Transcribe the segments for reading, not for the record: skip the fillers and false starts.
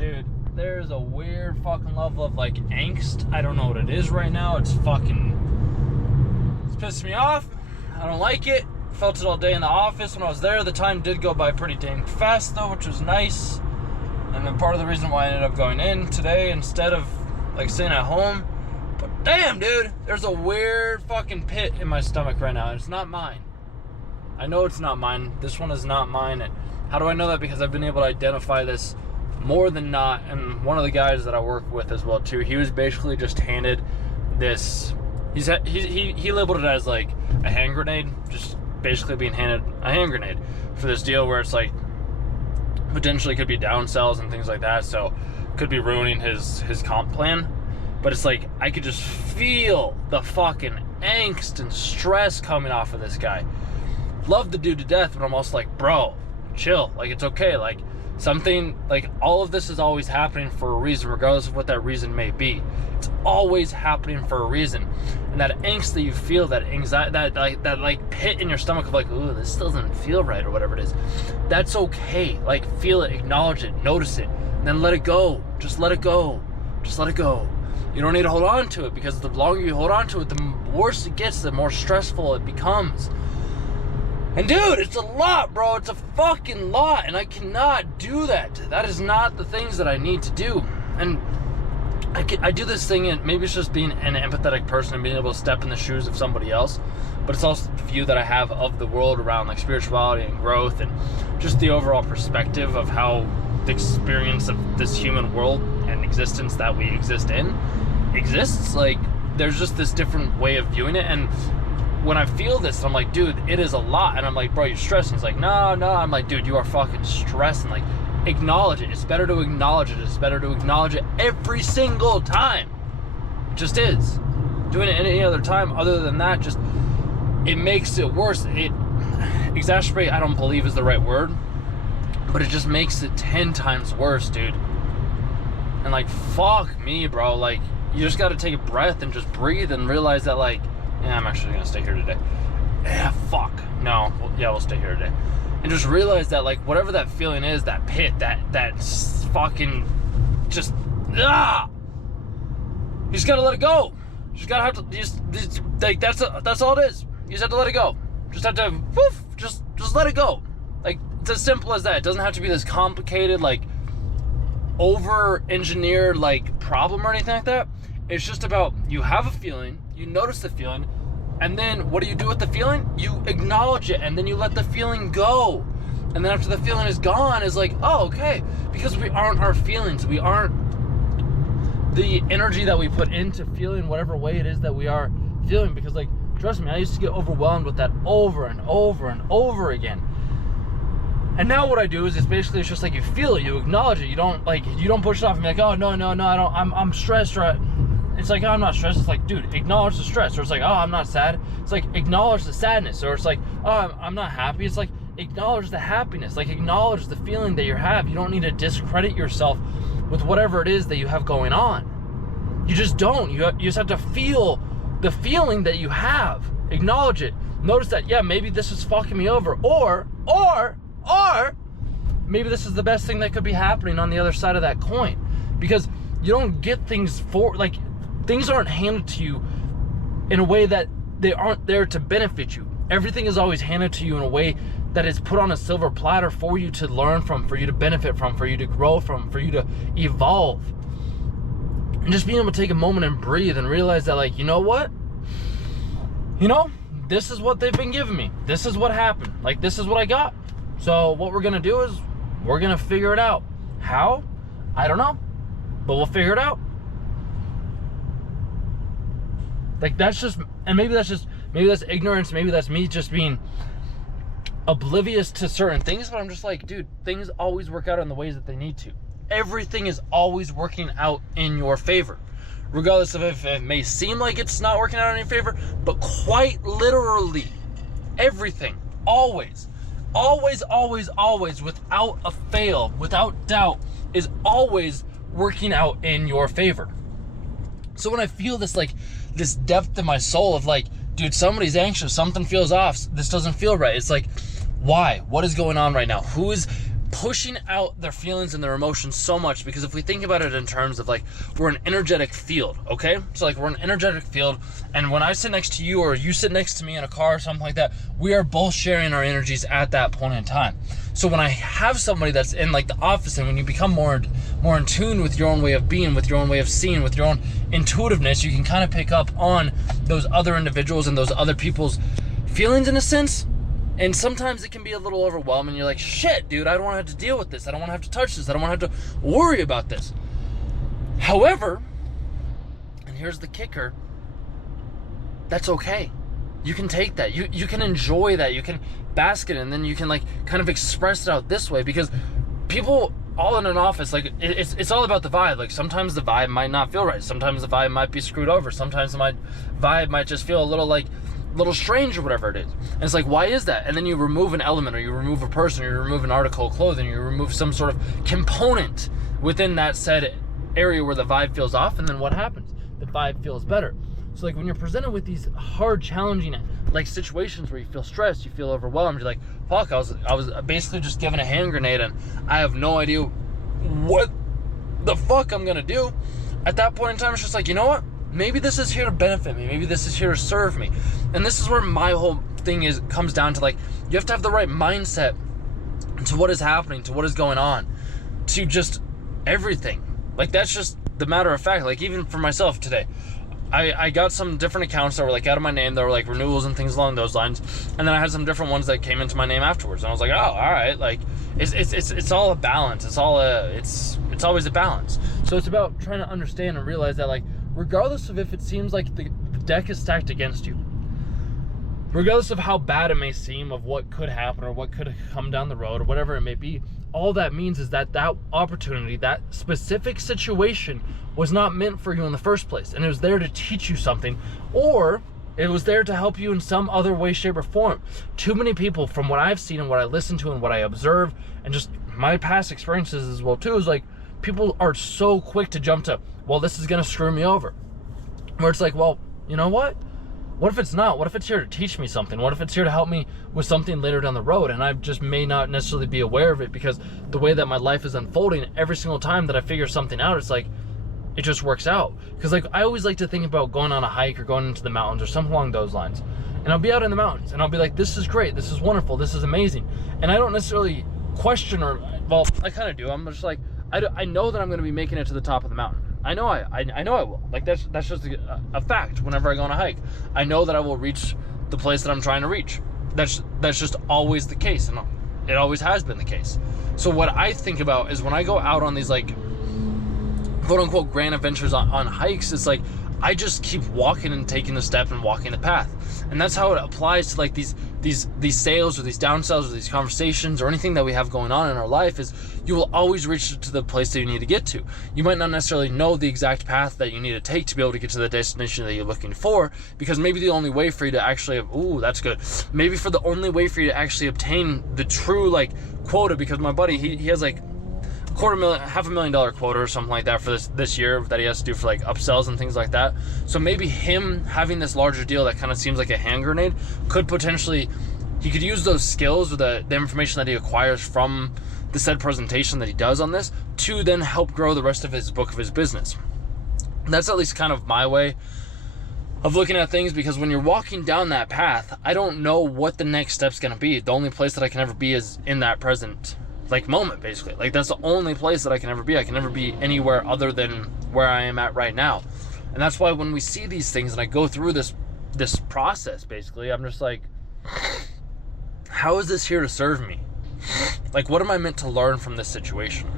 Dude, there's a weird fucking level of like angst. I don't know what it is right now. It's pissing me off. I don't like it. Felt it all day in the office when I was there. The time did go by pretty dang fast though, which was nice. And then part of the reason why I ended up going in today instead of like staying at home. But damn, dude, there's a weird fucking pit in my stomach right now. It's not mine. I know it's not mine. This one is not mine. And how do I know that? Because I've been able to identify this more than not. And one of the guys that I work with as well too, he was basically just handed this. He labeled it as like a hand grenade, just basically being handed a hand grenade for this deal where it's like potentially could be down cells and things like that, so could be ruining his comp plan. But it's like I could just feel the fucking angst and stress coming off of this guy. Love the dude to death, but I'm also like, bro, chill, like it's okay, like something, like all of this is always happening for a reason, regardless of what that reason may be. It's always happening for a reason. And that angst that you feel, that anxiety, that pit in your stomach of like, ooh, this still doesn't feel right or whatever it is, that's okay. Like feel it, acknowledge it, notice it, and then let it go. Just let it go. Just let it go. You don't need to hold on to it, because the longer you hold on to it, the worse it gets, the more stressful it becomes. And dude, it's a lot, bro. It's a fucking lot, and I cannot do that. That is not the things that I need to do. And I do this thing, and maybe it's just being an empathetic person and being able to step in the shoes of somebody else, but it's also the view that I have of the world around like spirituality and growth and just the overall perspective of how the experience of this human world and existence that we exist in exists. Like there's just this different way of viewing it. And when I feel this, I'm like, dude, it is a lot. And I'm like, bro, you're stressing. He's like, no. I'm like, dude, you are fucking stressing. Like, acknowledge it. It's better to acknowledge it. It's better to acknowledge it every single time. It just is. Doing it any other time other than that, just, it makes it worse. It exacerbate, I don't believe is the right word, but it just makes it 10 times worse, dude. And like, fuck me, bro. Like, you just gotta take a breath and just breathe and realize that, like, yeah, I'm actually gonna stay here today. Yeah, fuck. No, we'll stay here today. And just realize that, like, whatever that feeling is, that pit, that fucking just, you just gotta let it go. You just gotta have to, just like, that's all it is. You just have to let it go. Just have to, woof, just let it go. Like, it's as simple as that. It doesn't have to be this complicated, like, over-engineered, like, problem or anything like that. It's just about, you have a feeling, you notice the feeling, and then what do you do with the feeling? You acknowledge it, and then you let the feeling go. And then after the feeling is gone, it's like, oh, okay. Because we aren't our feelings. We aren't the energy that we put into feeling whatever way it is that we are feeling. Because, like, trust me, I used to get overwhelmed with that over and over and over again. And now what I do is, it's just like, you feel it, you acknowledge it. You don't push it off and be like, oh, no, I don't, I'm stressed, right? It's like, oh, I'm not stressed. It's like, dude, acknowledge the stress. Or it's like, oh, I'm not sad. It's like, acknowledge the sadness. Or it's like, oh, I'm not happy. It's like, acknowledge the happiness. Like, acknowledge the feeling that you have. You don't need to discredit yourself with whatever it is that you have going on. You just don't. You just have to feel the feeling that you have. Acknowledge it. Notice that, yeah, maybe this is fucking me over. Or maybe this is the best thing that could be happening on the other side of that coin. Because you don't get things things aren't handed to you in a way that they aren't there to benefit you. Everything is always handed to you in a way that is put on a silver platter for you to learn from, for you to benefit from, for you to grow from, for you to evolve. And just being able to take a moment and breathe and realize that, like, you know what? You know, this is what they've been giving me. This is what happened. Like, this is what I got. So what we're going to do is we're going to figure it out. How? I don't know. But we'll figure it out. Like, that's just, and maybe that's ignorance, maybe that's me just being oblivious to certain things, but I'm just like, dude, things always work out in the ways that they need to. Everything is always working out in your favor. Regardless of if it may seem like it's not working out in your favor, but quite literally, everything, always, without a fail, without doubt, is always working out in your favor. So when I feel this, like, this depth in my soul of like, dude, somebody's anxious, something feels off, this doesn't feel right. It's like, why? What is going on right now? Who is pushing out their feelings and their emotions so much, because if we think about it in terms of like, we're an energetic field, okay? So like, we're an energetic field, and when I sit next to you or you sit next to me in a car or something like that, we are both sharing our energies at that point in time. So when I have somebody that's in like the office, and when you become more in tune with your own way of being, with your own way of seeing, with your own intuitiveness, you can kind of pick up on those other individuals and those other people's feelings in a sense. And sometimes it can be a little overwhelming. You're like, shit, dude, I don't want to have to deal with this. I don't want to have to touch this. I don't want to have to worry about this. However, and here's the kicker, that's okay. You can take that. You can enjoy that. You can bask it, and then you can like kind of express it out this way, because people all in an office, like it's all about the vibe. Like sometimes the vibe might not feel right. Sometimes the vibe might be screwed over. Sometimes the vibe might just feel a little strange or whatever it is. And it's like, why is that? And then you remove an element, or you remove a person, or you remove an article of clothing, or you remove some sort of component within that said area where the vibe feels off, and then what happens? The vibe feels better. So like when you're presented with these hard, challenging like situations where you feel stressed, you feel overwhelmed, you're like, fuck, I was basically just given a hand grenade and I have no idea what the fuck I'm gonna do. At that point in time, it's just like, you know what? Maybe this is here to benefit me. Maybe this is here to serve me. And this is where my whole thing comes down to, like, you have to have the right mindset to what is happening, to what is going on, to just everything. Like, that's just the matter of fact. Like, even for myself today, I got some different accounts that were like out of my name, that were like renewals and things along those lines, and then I had some different ones that came into my name afterwards, and I was like, oh, all right, like it's all a balance. It's always a balance. So it's about trying to understand and realize that, like, regardless of if it seems like the deck is stacked against you, regardless of how bad it may seem, of what could happen or what could come down the road or whatever it may be, all that means is that opportunity, that specific situation, was not meant for you in the first place, and it was there to teach you something, or it was there to help you in some other way, shape, or form. Too many people, from what I've seen and what I listen to and what I observe, and just my past experiences as well too, is like, people are so quick to jump to, well, this is gonna screw me over. Where it's like, well, you know what? What if it's not? What if it's here to teach me something? What if it's here to help me with something later down the road, and I just may not necessarily be aware of it, because the way that my life is unfolding, every single time that I figure something out, it's like, it just works out. Because like, I always like to think about going on a hike or going into the mountains or something along those lines, and I'll be out in the mountains and I'll be like, this is great, this is wonderful, this is amazing, and I don't necessarily question, or, well, I kind of do. I'm just like, I know that I'm going to be making it to the top of the mountain. I know I will. Like, that's just a fact. Whenever I go on a hike, I know that I will reach the place that I'm trying to reach. That's just always the case, and it always has been the case. So what I think about is when I go out on these, like, quote unquote grand adventures on hikes, it's like, I just keep walking and taking the step and walking the path. And that's how it applies to like these sales or these down sales or these conversations or anything that we have going on in our life, is you will always reach to the place that you need to get to. You might not necessarily know the exact path that you need to take to be able to get to the destination that you're looking for, because maybe the only way for you to actually, ooh, that's good. Maybe for the only way for you to actually obtain the true like quota, because my buddy, he has like $250,000 quota or something like that for this year that he has to do for like upsells and things like that. So maybe him having this larger deal that kind of seems like a hand grenade could potentially, he could use those skills or the information that he acquires from the said presentation that he does on this to then help grow the rest of his book of his business. That's at least kind of my way of looking at things, because when you're walking down that path, I don't know what the next step's going to be. The only place that I can ever be is in that present like moment, basically. Like, that's the only place that I can ever be. I can never be anywhere other than where I am at right now. And that's why when we see these things and I go through this process, basically, I'm just like, how is this here to serve me? Like, what am I meant to learn from this situation?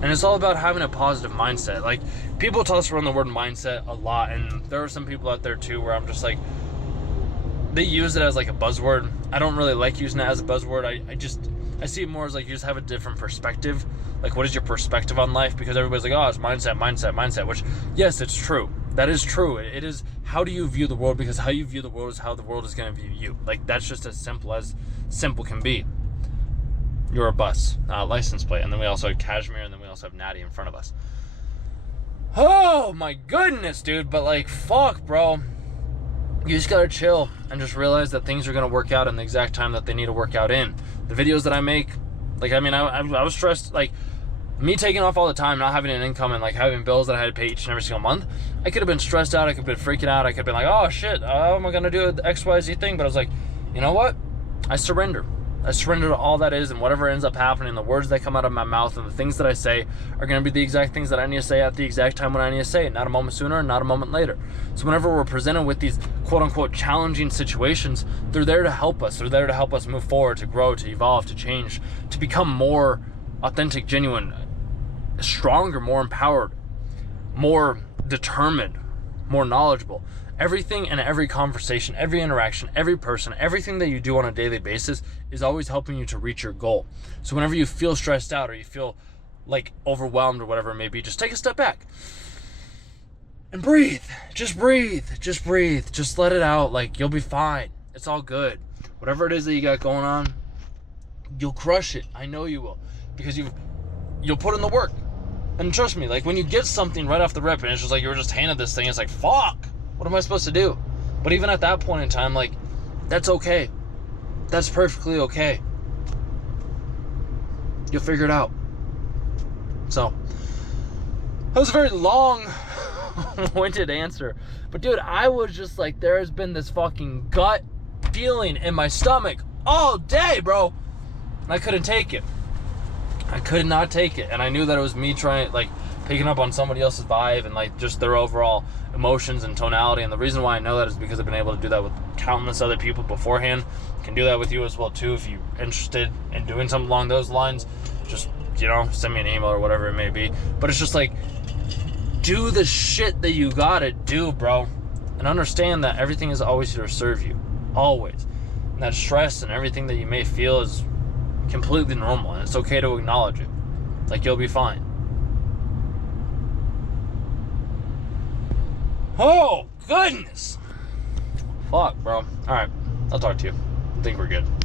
And it's all about having a positive mindset. Like, people toss around the word mindset a lot, and there are some people out there too where I'm just like, they use it as like a buzzword. I don't really like using it as a buzzword. I see it more as like, you just have a different perspective. Like, what is your perspective on life? Because everybody's like, oh, it's mindset, which, yes, it's true. That is true. It is, how do you view the world? Because how you view the world is how the world is going to view you. Like, that's just as simple can be. You're a bus, license plate. And then we also have Cashmere, and then we also have Natty in front of us. Oh my goodness, dude. But like, fuck, bro. You just gotta chill and just realize that things are gonna work out in the exact time that they need to work out in. The videos that I make, Like, I mean, I was stressed, like, me taking off all the time, not having an income, and like having bills that I had to pay each and every single month, I could have been stressed out, I could have been freaking out, I could have been like, oh shit, how am I gonna do the XYZ thing? But I was like, you know what? I surrender to all that is, and whatever ends up happening, the words that come out of my mouth and the things that I say are going to be the exact things that I need to say at the exact time when I need to say it, not a moment sooner and not a moment later. So whenever we're presented with these quote-unquote challenging situations, they're there to help us. They're there to help us move forward, to grow, to evolve, to change, to become more authentic, genuine, stronger, more empowered, more determined, more knowledgeable. Everything and every conversation, every interaction, every person, everything that you do on a daily basis is always helping you to reach your goal. So whenever you feel stressed out or you feel like overwhelmed or whatever it may be, just take a step back and breathe. Just breathe. Just breathe. Just let it out. Like, you'll be fine. It's all good. Whatever it is that you got going on, you'll crush it. I know you will, because you'll put in the work. And trust me, like, when you get something right off the rip and it's just like you're just handed this thing, it's like, fuck. What am I supposed to do? But even at that point in time, like, that's okay. That's perfectly okay. You'll figure it out. So, that was a very long-winded answer. But, dude, I was just like, there has been this fucking gut feeling in my stomach all day, bro. And I couldn't take it. I could not take it. And I knew that it was me trying, like, picking up on somebody else's vibe and like just their overall emotions and tonality. And the reason why I know that is because I've been able to do that with countless other people beforehand. I can do that with you as well too. If you're interested in doing something along those lines, just, you know, send me an email or whatever it may be. But it's just like, do the shit that you gotta do, bro, and understand that everything is always here to serve you, always. And that stress and everything that you may feel is completely normal, and it's okay to acknowledge it. Like, you'll be fine. Oh, goodness. Fuck, bro. Alright, I'll talk to you. I think we're good.